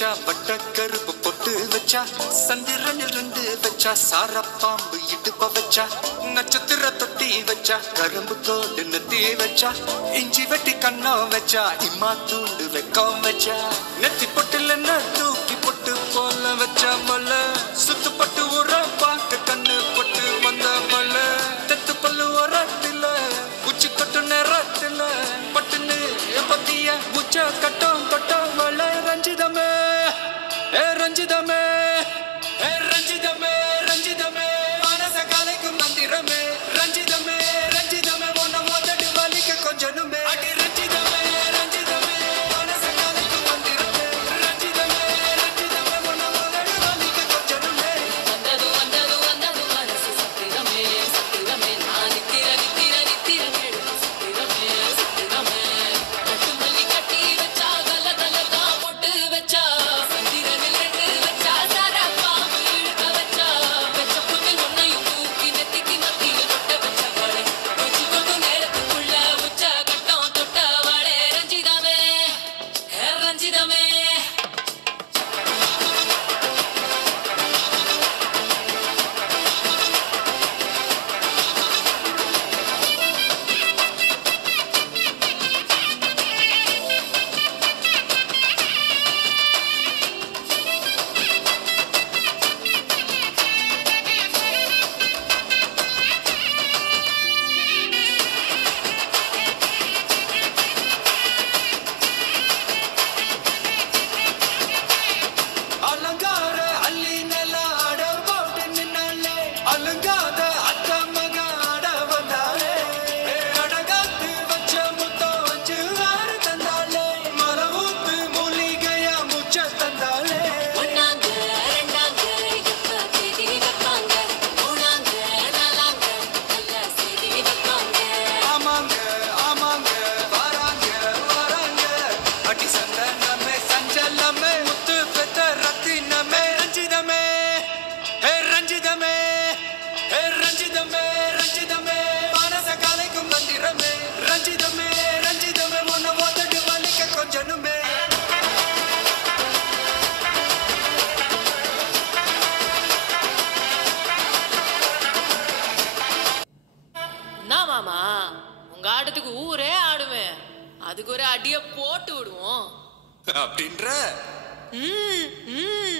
வச்சா வட்ட கருப்பு பொட்டு வச்சா சந்திரனில் ரெண்டு வச்சா சாரப்பாம்பு இடுப்ப வச்சா நட்சத்திர தொட்டி வச்சா கரும்பு கோடு நெத்தி வச்சா இஞ்சி வெட்டி கண்ணம் வச்சா இம்மா தூண்டு வெக்கம் வச்சா நெத்தி பொட்டுல தூக்கி பொட்டு போல வச்சா மல்ல சுத்து பட்டு உர பாக்க கண்ணு பொட்டு வந்த மல்ல தெத்து பல்லு உரத்துல உச்சி கொட்டு நேரத்துல பட்டுன்னு பத்திய உச்ச கட்டம் கொட்டம் மல்ல ரஞ்சிதமே ஏ ரஞ்சிதமே ஏ ரஞ்சிதமே ரஞ்சிதமே மனச கலைக்கும் மந்திரமே ரஞ்சிதமே ரஞ்சிதமே ஒன்ன மோதடி வலிக்க கொஞ்சனுமே அடி ரஞ்சிதமே ரஞ்சிதமே மனச கலைக்கும் மந்திரமே ரஞ்சிதமே ரஞ்சிதமே ஒன்ன மோதடி வலிக்க கொஞ்சனுமே வந்தது வந்தது வந்தது மனசு சத்திரமே சத்திரமே நான் நித்திர நித்திர நித்திர கேடு சத்திரமே சத்திரமே கட்டு மல்லி கட்டி வச்சா கல கலகா பொட்டு வச்சா சந்திரனில் ரெண்டு வச்சா சாரப்பா இழுக்க வச்சா வெச்ச புண்ணில் ஒன்னையும் தூக்கி நெத்திக்கு மத்தியில் கொட்ட வச்ச வாழை உச்சி கொண்டு நேரத்துக்குள்ள உச்ச கட்டம் தொட்ட வாழை ரஞ்சிதமே ரஞ்சிதமே அலங்கார அள்ளி நில ஆட போட்டு நின்னாலே அலங்காத அத்த மக ஆட வந்தாலே அடகாத்து வச்ச முத்தம் வச்சு ஆறு தந்தாலே மரவூத்து மூலிகையா முச்ச தந்தாலே ஒன்னாங்க ரெண்டாங்க எப்ப தேதி வைப்பாங்க மூணாங்க நாலாங்க நல்ல செய்தி வைப்பாங்க ஆமாங்க ஆமாங்க வராங்க வராங்க அடி சந்தனமே சஞ்சலமே முத்து பெத்த ரத்தினமே ரஞ்சிதமே ஹே ரஞ்சிதமே ஹே ரஞ்சிதமே ரஞ்சிதமே மனச கலைக்கும் மந்திரமே ரஞ்சிதமே ரஞ்சிதமே உன்னை மோதடி வலிக்க கொஞ்சனுமே என்ன மாமா உங்க ஆட்டத்துக்கு ஊரே ஆடுவேன் அதுக்கு ஒரு அடிய போட்டு விடுவோம் அப்படின்ற ம் ம்